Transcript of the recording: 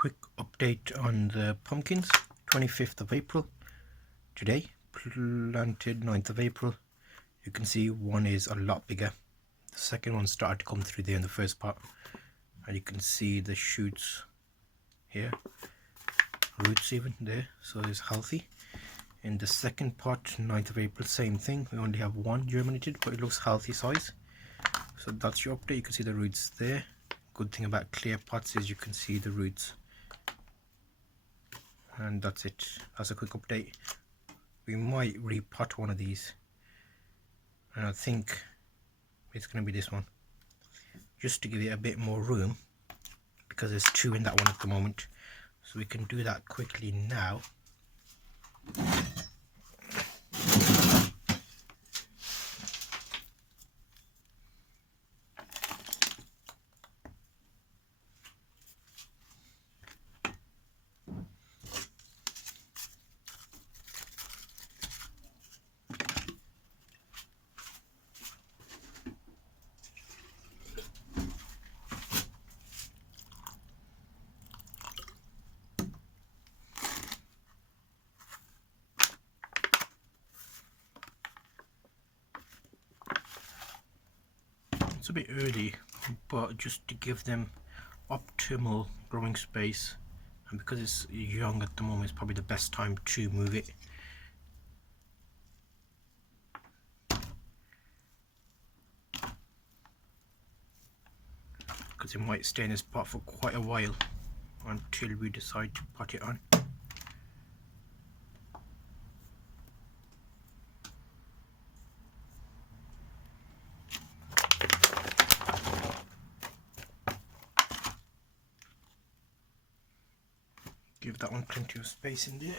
quick update on the pumpkins. 25th of April today, planted 9th of April. You can see one is a lot bigger. The second one started to come through there in the first part, and you can see the shoots here, roots even there, so it's healthy. In the second pot, 9th of April, same thing. We only have one germinated, but it looks healthy size. So that's your update. You can see the roots there. Good thing about clear pots is you can see the roots. And that's it. That's a quick update. We might repot one of these, and I think it's going to be this one, just to give it a bit more room, because there's two in that one at the moment. So we can do that quickly now. It's a bit early, but just to give them optimal growing space, and because it's young at the moment, it's probably the best time to move it. Because it might stay in this pot for quite a while until we decide to pot it on. Give that one plenty of space in there.